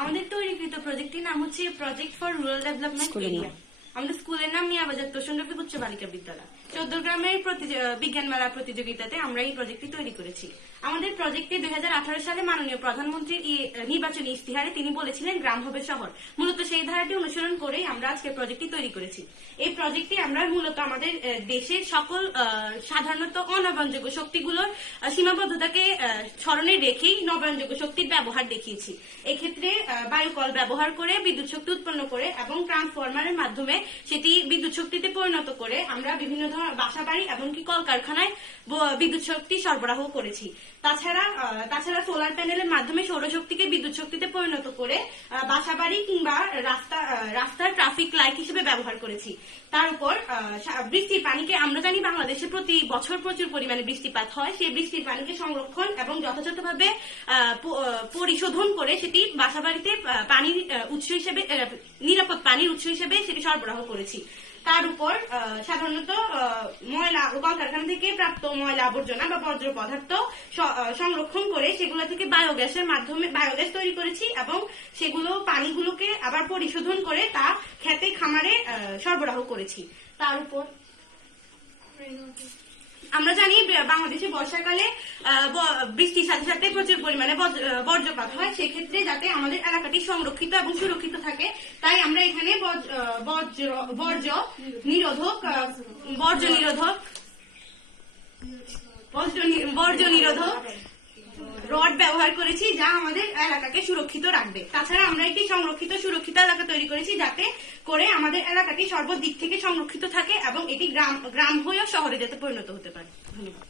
আমাদের তৈরিকৃত প্রজেক্টটির নাম হচ্ছে project for rural development area. আমাদের স্কুলের নাম মিয়াবাজার তোষণ রফিক উচ্চ বালিকা বিদ্যালয়। 14 গ্রামের বিজ্ঞান মেলা প্রতিযোগিতাতে আমরা এই প্রজেক্টটি তৈরি করেছি। আমাদের প্রজেক্টে 2018 সালে মাননীয় প্রধানমন্ত্রীর নির্বাচনী ইস্তিহারে তিনি বলেছিলেন গ্রাম হবে শহর। মূলত সেই ধারাটি অনুসরণ করেই আমরা আজকে প্রজেক্টটি তৈরি করেছি। এই প্রজেক্টটি আমরা মূলত আমাদের দেশের সকল সাধারণত অনবায়নযোগ্য শক্তিগুলোর সীমাবদ্ধতাকে স্মরণে রেখেই নবায়নযোগ্য শক্তির ব্যবহার দেখিয়েছি। এক্ষেত্রে বায়ুকল ব্যবহার করে বিদ্যুৎ শক্তি উৎপন্ন করে এবং ট্রান্সফরমারের মাধ্যমে সেটি বিদ্যুৎ শক্তিতে পরিণত করে আমরা বিভিন্ন ধরনের বাসাবাড়ি এমনকি কলকারখানায় বিদ্যুৎ শক্তি সরবরাহ করেছি। তাছাড়া সোলার প্যানেলের মাধ্যমে সৌরশক্তিকে বিদ্যুৎ শক্তিতে পরিণত করে বাসাবাড়ি কিংবা রাস্তার ট্রাফিক লাইট হিসেবে ব্যবহার করেছি। তার উপর বৃষ্টির পানিকে আমরা জানি বাংলাদেশে প্রতি বছর প্রচুর পরিমাণে বৃষ্টিপাত হয়। সেই বৃষ্টির পানিকে সংরক্ষণ এবং যথাযথভাবে পরিশোধন করে সেটি বাসাবাড়িতে পানির উৎস হিসেবে নিরাপদ পানির উৎস হিসেবে সেটি সরবরাহ করেছি। তার উপর সাধারণত ময়লা কলকারখানা থেকে প্রাপ্ত ময়লা আবর্জনা বা বর্জ্য পদার্থ সংরক্ষণ করে সেগুলো থেকে বায়োগ্যাসের মাধ্যমে বায়োগ্যাস তৈরি করেছি এবং সেগুলো পানিগুলোকে আবার পরিশোধন করে তা খেতে খামারে সরবরাহ করেছি। তার উপর আমরা জানি বাংলাদেশে বর্ষাকালে বৃষ্টির সাথে সাথে প্রচুর পরিমাণে বজ্রপাত হয়। সেক্ষেত্রে যাতে আমাদের এলাকাটি সংরক্ষিত এবং সুরক্ষিত থাকে তাই আমরা এখানে বর্জ্য নিরোধক রড ব্যবহার করেছি যা আমাদের এলাকাকে সুরক্ষিত রাখবে। তাছাড়া আমরা একটি সংরক্ষিত সুরক্ষিত এলাকা তৈরি করেছি যাতে করে আমাদের এলাকাটি সর্বদিক থেকে সংরক্ষিত থাকে এবং এটি গ্রাম হয়েও শহরে যাতে পরিণত হতে পারে। ধন্যবাদ।